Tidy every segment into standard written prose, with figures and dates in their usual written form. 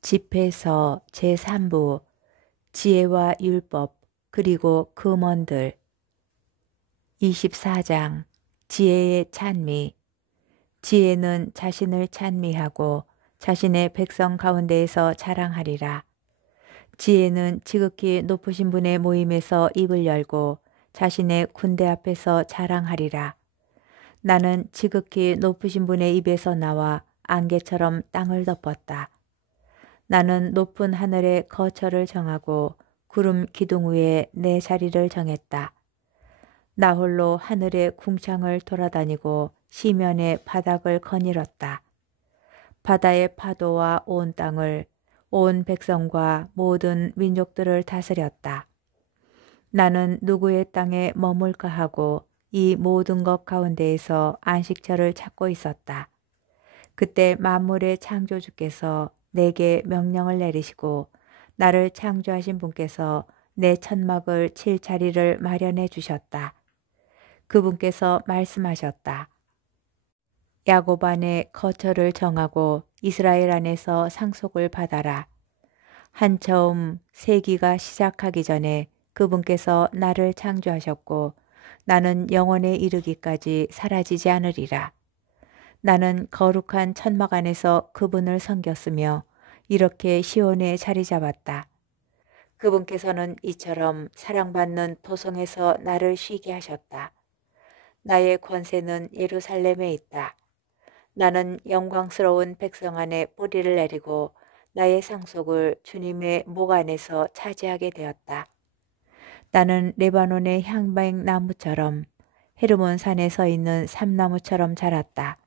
집회서 제3부 지혜와 율법 그리고 금원들 24장 지혜의 찬미. 지혜는 자신을 찬미하고 자신의 백성 가운데에서 자랑하리라. 지혜는 지극히 높으신 분의 모임에서 입을 열고 자신의 군대 앞에서 자랑하리라. 나는 지극히 높으신 분의 입에서 나와 안개처럼 땅을 덮었다. 나는 높은 하늘의 거처를 정하고 구름 기둥 위에 내 자리를 정했다. 나 홀로 하늘의 궁창을 돌아다니고 시면의 바닥을 거닐었다. 바다의 파도와 온 땅을, 온 백성과 모든 민족들을 다스렸다. 나는 누구의 땅에 머물까 하고 이 모든 것 가운데에서 안식처를 찾고 있었다. 그때 만물의 창조주께서 내게 명령을 내리시고 나를 창조하신 분께서 내 천막을 칠 자리를 마련해 주셨다. 그분께서 말씀하셨다. 야곱 안에 거처를 정하고 이스라엘 안에서 상속을 받아라. 한처음 세기가 시작하기 전에 그분께서 나를 창조하셨고 나는 영원에 이르기까지 사라지지 않으리라. 나는 거룩한 천막 안에서 그분을 섬겼으며 이렇게 시온에 자리 잡았다. 그분께서는 이처럼 사랑받는 토성에서 나를 쉬게 하셨다. 나의 권세는 예루살렘에 있다. 나는 영광스러운 백성 안에 뿌리를 내리고 나의 상속을 주님의 목 안에서 차지하게 되었다. 나는 레바논의 향백 나무처럼 헤르몬 산에 서 있는 삼나무처럼 자랐다.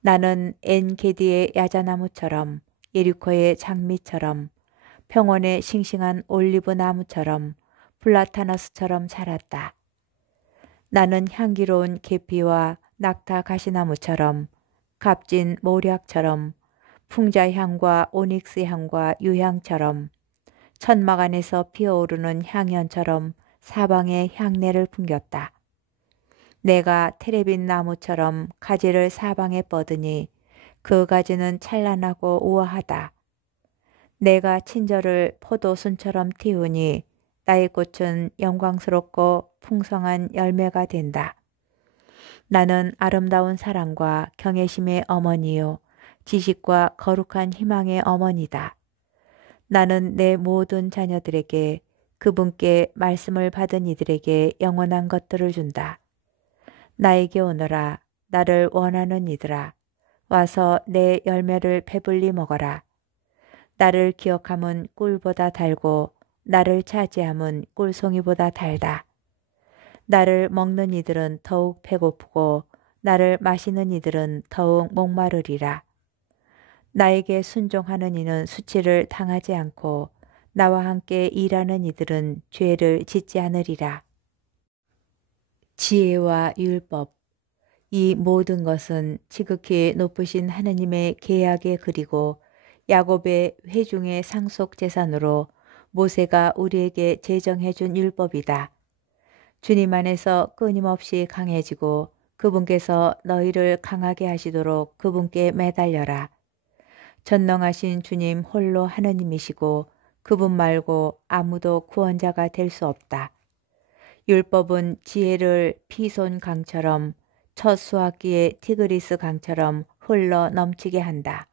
나는 엔게디의 야자나무처럼 예리코의 장미처럼 평원의 싱싱한 올리브 나무처럼 플라타너스처럼 자랐다. 나는 향기로운 계피와 낙타 가시나무처럼 값진 모략처럼 풍자향과 오닉스 향과 유향처럼 천막 안에서 피어오르는 향연처럼 사방에 향내를 풍겼다. 내가 테레빈 나무처럼 가지를 사방에 뻗으니 그 가지는 찬란하고 우아하다. 내가 친절을 포도순처럼 틔우니 나의 꽃은 영광스럽고 풍성한 열매가 된다. 나는 아름다운 사랑과 경외심의 어머니요 지식과 거룩한 희망의 어머니다. 나는 내 모든 자녀들에게 그분께 말씀을 받은 이들에게 영원한 것들을 준다. 나에게 오너라. 나를 원하는 이들아. 와서 내 열매를 배불리 먹어라. 나를 기억함은 꿀보다 달고 나를 차지함은 꿀송이보다 달다. 나를 먹는 이들은 더욱 배고프고 나를 마시는 이들은 더욱 목마르리라. 나에게 순종하는 이는 수치를 당하지 않고 나와 함께 일하는 이들은 죄를 짓지 않으리라. 지혜와 율법. 이 모든 것은 지극히 높으신 하느님의 계약에 그리고 야곱의 회중의 상속 재산으로 모세가 우리에게 제정해 준 율법이다. 주님 안에서 끊임없이 강해지고 그분께서 너희를 강하게 하시도록 그분께 매달려라. 전능하신 주님 홀로 하느님이시고 그분 말고 아무도 구원자가 될 수 없다. 율법은 지혜를 피손 강처럼 첫 수확기의 티그리스 강처럼 흘러 넘치게 한다.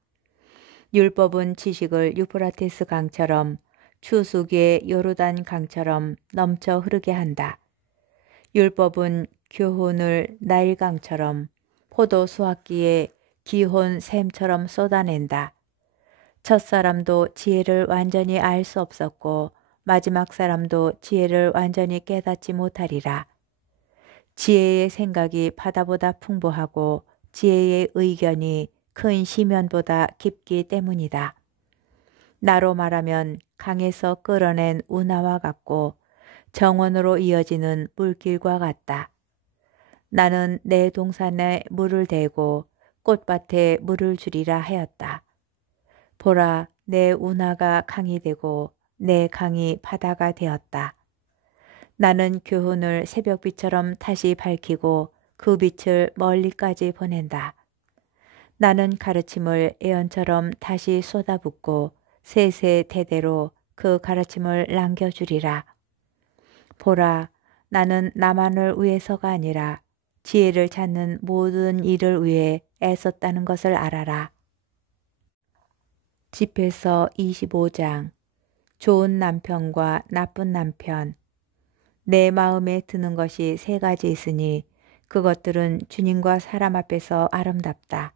율법은 지식을 유프라테스 강처럼 추수기의 요르단 강처럼 넘쳐 흐르게 한다. 율법은 교훈을 나일강처럼 포도 수확기에 기혼 샘처럼 쏟아낸다. 첫사람도 지혜를 완전히 알 수 없었고 마지막 사람도 지혜를 완전히 깨닫지 못하리라. 지혜의 생각이 바다보다 풍부하고 지혜의 의견이 큰 시면보다 깊기 때문이다. 나로 말하면 강에서 끌어낸 운하와 같고 정원으로 이어지는 물길과 같다. 나는 내 동산에 물을 대고 꽃밭에 물을 주리라 하였다. 보라, 내 운하가 강이 되고 내 강이 바다가 되었다. 나는 교훈을 새벽빛처럼 다시 밝히고 그 빛을 멀리까지 보낸다. 나는 가르침을 애언처럼 다시 쏟아붓고 세세 대대로 그 가르침을 남겨주리라. 보라, 나는 나만을 위해서가 아니라 지혜를 찾는 모든 일을 위해 애썼다는 것을 알아라. 집회서 25장. 좋은 남편과 나쁜 남편. 내 마음에 드는 것이 세 가지 있으니 그것들은 주님과 사람 앞에서 아름답다.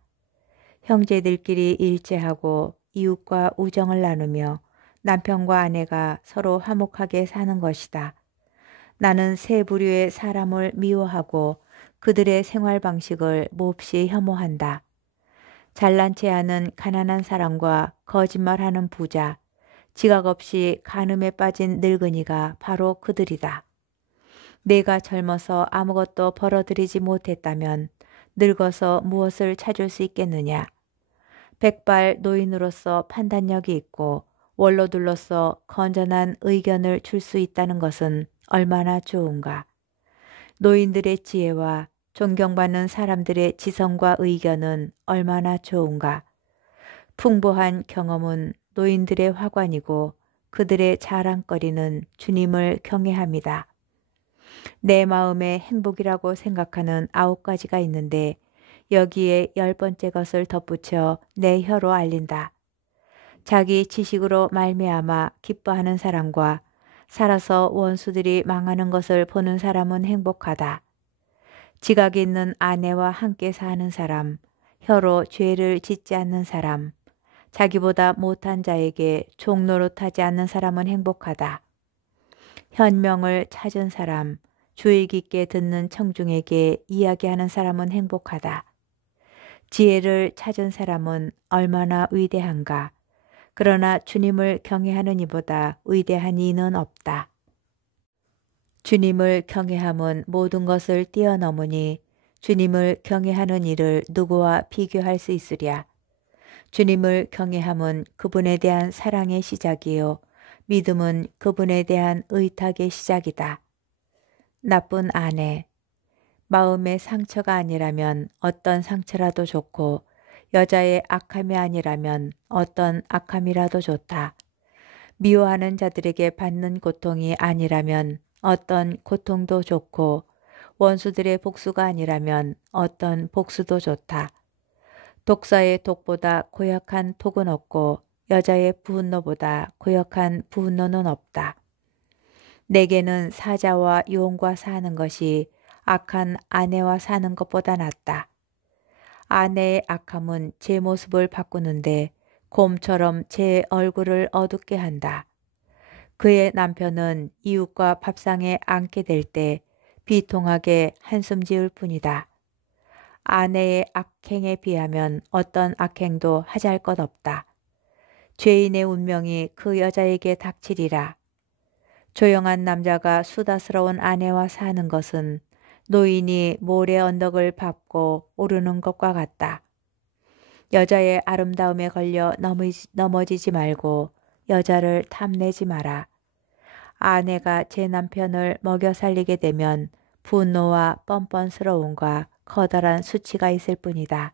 형제들끼리 일제하고 이웃과 우정을 나누며 남편과 아내가 서로 화목하게 사는 것이다. 나는 세 부류의 사람을 미워하고 그들의 생활 방식을 몹시 혐오한다. 잘난 체하는 가난한 사람과 거짓말하는 부자, 지각 없이 간음에 빠진 늙은이가 바로 그들이다. 내가 젊어서 아무것도 벌어들이지 못했다면 늙어서 무엇을 찾을 수 있겠느냐. 백발 노인으로서 판단력이 있고 원로들로서 건전한 의견을 줄 수 있다는 것은 얼마나 좋은가. 노인들의 지혜와 존경받는 사람들의 지성과 의견은 얼마나 좋은가. 풍부한 경험은 노인들의 화관이고 그들의 자랑거리는 주님을 경외합니다. 내 마음에 행복이라고 생각하는 9가지가 있는데 여기에 10번째 것을 덧붙여 내 혀로 알린다. 자기 지식으로 말미암아 기뻐하는 사람과 살아서 원수들이 망하는 것을 보는 사람은 행복하다. 지각이 있는 아내와 함께 사는 사람, 혀로 죄를 짓지 않는 사람, 자기보다 못한 자에게 종노릇하지 않는 사람은 행복하다. 현명을 찾은 사람, 주의 깊게 듣는 청중에게 이야기하는 사람은 행복하다. 지혜를 찾은 사람은 얼마나 위대한가. 그러나 주님을 경외하는 이보다 위대한 이는 없다. 주님을 경외함은 모든 것을 뛰어넘으니 주님을 경외하는 이를 누구와 비교할 수 있으랴. 주님을 경외함은 그분에 대한 사랑의 시작이요 믿음은 그분에 대한 의탁의 시작이다. 나쁜 아내. 마음의 상처가 아니라면 어떤 상처라도 좋고 여자의 악함이 아니라면 어떤 악함이라도 좋다. 미워하는 자들에게 받는 고통이 아니라면 어떤 고통도 좋고 원수들의 복수가 아니라면 어떤 복수도 좋다. 독사의 독보다 고약한 독은 없고 여자의 분노보다 고약한 분노는 없다. 내게는 사자와 용과 사는 것이 악한 아내와 사는 것보다 낫다. 아내의 악함은 제 모습을 바꾸는데 곰처럼 제 얼굴을 어둡게 한다. 그의 남편은 이웃과 밥상에 앉게 될 때 비통하게 한숨 지을 뿐이다. 아내의 악행에 비하면 어떤 악행도 하잘 것 없다. 죄인의 운명이 그 여자에게 닥치리라. 조용한 남자가 수다스러운 아내와 사는 것은 노인이 모래 언덕을 밟고 오르는 것과 같다. 여자의 아름다움에 걸려 넘어지지 말고 여자를 탐내지 마라. 아내가 제 남편을 먹여 살리게 되면 분노와 뻔뻔스러움과 커다란 수치가 있을 뿐이다.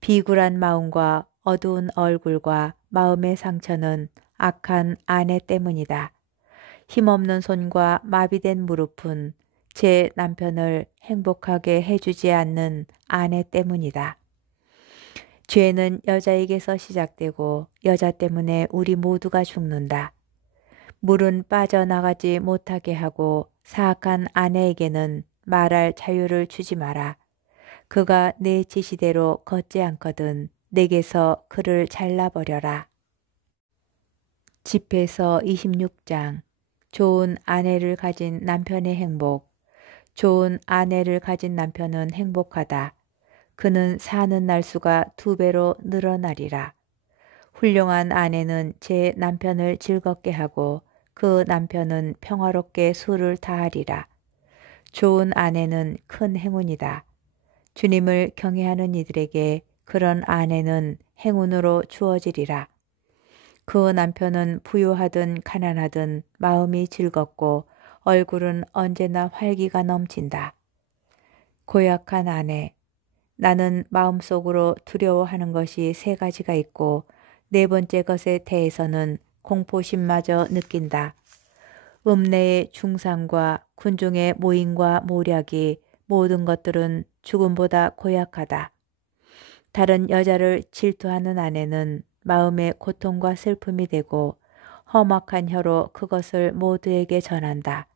비굴한 마음과 어두운 얼굴과 마음의 상처는 악한 아내 때문이다. 힘없는 손과 마비된 무릎은 제 남편을 행복하게 해주지 않는 아내 때문이다. 죄는 여자에게서 시작되고 여자 때문에 우리 모두가 죽는다. 물은 빠져나가지 못하게 하고 사악한 아내에게는 말할 자유를 주지 마라. 그가 내 지시대로 걷지 않거든 내게서 그를 잘라버려라. 집회서 26장. 좋은 아내를 가진 남편의 행복. 좋은 아내를 가진 남편은 행복하다. 그는 사는 날수가 2배로 늘어나리라. 훌륭한 아내는 제 남편을 즐겁게 하고 그 남편은 평화롭게 수를 다하리라. 좋은 아내는 큰 행운이다. 주님을 경외하는 이들에게 그런 아내는 행운으로 주어지리라. 그 남편은 부유하든 가난하든 마음이 즐겁고 얼굴은 언제나 활기가 넘친다. 고약한 아내. 나는 마음속으로 두려워하는 것이 세 가지가 있고 네 번째 것에 대해서는 공포심마저 느낀다. 읍내의 중상과 군중의 모임과 모략이 모든 것들은 죽음보다 고약하다. 다른 여자를 질투하는 아내는 마음의 고통과 슬픔이 되고 험악한 혀로 그것을 모두에게 전한다.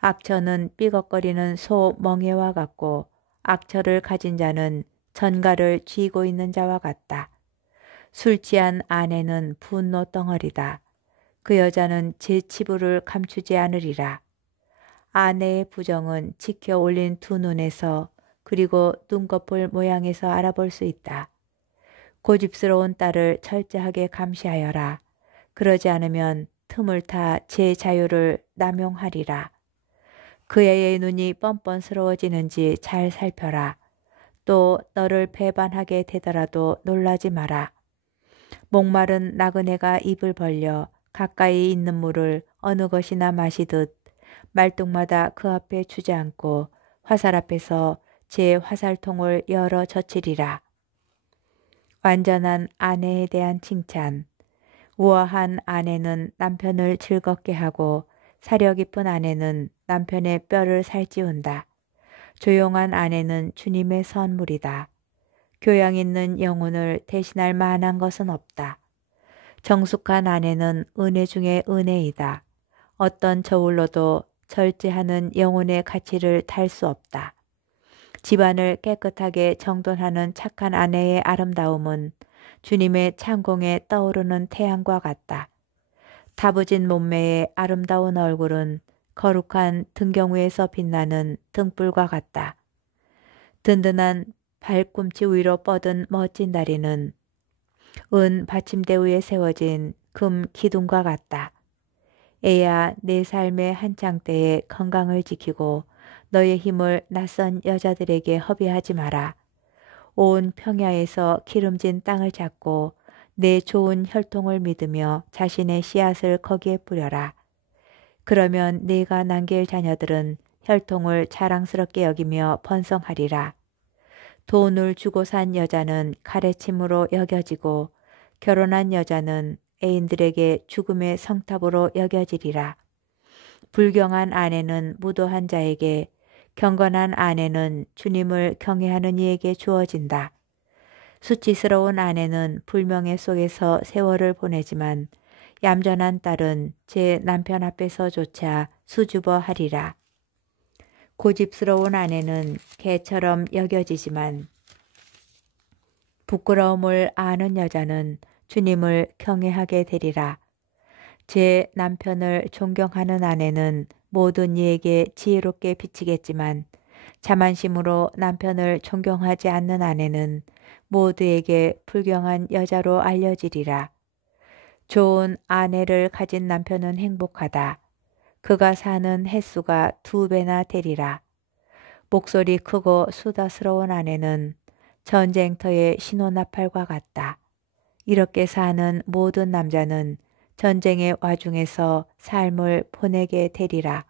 악처는 삐걱거리는 소 멍에와 같고 악처를 가진 자는 전갈을 쥐고 있는 자와 같다. 술 취한 아내는 분노 덩어리다. 그 여자는 제 치부를 감추지 않으리라. 아내의 부정은 지켜 올린 두 눈에서 그리고 눈꺼풀 모양에서 알아볼 수 있다. 고집스러운 딸을 철저하게 감시하여라. 그러지 않으면 틈을 타 제 자유를 남용하리라. 그 애의 눈이 뻔뻔스러워지는지 잘 살펴라. 또 너를 배반하게 되더라도 놀라지 마라. 목마른 나그네가 입을 벌려 가까이 있는 물을 어느 것이나 마시듯 말뚝마다 그 앞에 주저앉고 화살 앞에서 제 화살통을 열어 젖히리라. 완전한 아내에 대한 칭찬. 우아한 아내는 남편을 즐겁게 하고 사려 깊은 아내는 남편의 뼈를 살찌운다. 조용한 아내는 주님의 선물이다. 교양 있는 영혼을 대신할 만한 것은 없다. 정숙한 아내는 은혜 중에 은혜이다. 어떤 저울로도 절제하는 영혼의 가치를 탈 수 없다. 집안을 깨끗하게 정돈하는 착한 아내의 아름다움은 주님의 창공에 떠오르는 태양과 같다. 다부진 몸매의 아름다운 얼굴은 거룩한 등경 위에서 빛나는 등불과 같다. 든든한 발꿈치 위로 뻗은 멋진 다리는 은 받침대 위에 세워진 금 기둥과 같다. 애야, 내 삶의 한창 때에 건강을 지키고 너의 힘을 낯선 여자들에게 허비하지 마라. 온 평야에서 기름진 땅을 찾고 내 좋은 혈통을 믿으며 자신의 씨앗을 거기에 뿌려라. 그러면 네가 남길 자녀들은 혈통을 자랑스럽게 여기며 번성하리라. 돈을 주고 산 여자는 가래침으로 여겨지고 결혼한 여자는 애인들에게 죽음의 성탑으로 여겨지리라. 불경한 아내는 무도한 자에게, 경건한 아내는 주님을 경외하는 이에게 주어진다. 수치스러운 아내는 불명예 속에서 세월을 보내지만 얌전한 딸은 제 남편 앞에서조차 수줍어하리라. 고집스러운 아내는 개처럼 여겨지지만 부끄러움을 아는 여자는 주님을 경외하게 되리라. 제 남편을 존경하는 아내는 모든 이에게 지혜롭게 비치겠지만 자만심으로 남편을 존경하지 않는 아내는 모두에게 불경한 여자로 알려지리라. 좋은 아내를 가진 남편은 행복하다. 그가 사는 횟수가 2배나 되리라. 목소리 크고 수다스러운 아내는 전쟁터의 신호나팔과 같다. 이렇게 사는 모든 남자는 전쟁의 와중에서 삶을 보내게 되리라.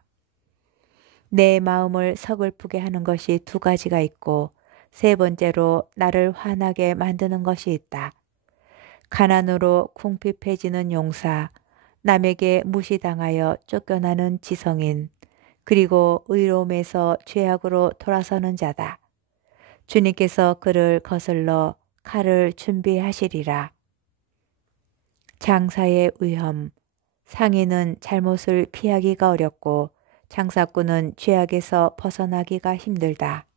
내 마음을 서글프게 하는 것이 2가지가 있고 세 번째로 나를 화나게 만드는 것이 있다. 가난으로 궁핍해지는 용사, 남에게 무시당하여 쫓겨나는 지성인, 그리고 의로움에서 죄악으로 돌아서는 자다. 주님께서 그를 거슬러 칼을 준비하시리라. 장사의 위험. 상인은 잘못을 피하기가 어렵고 장사꾼은 죄악에서 벗어나기가 힘들다.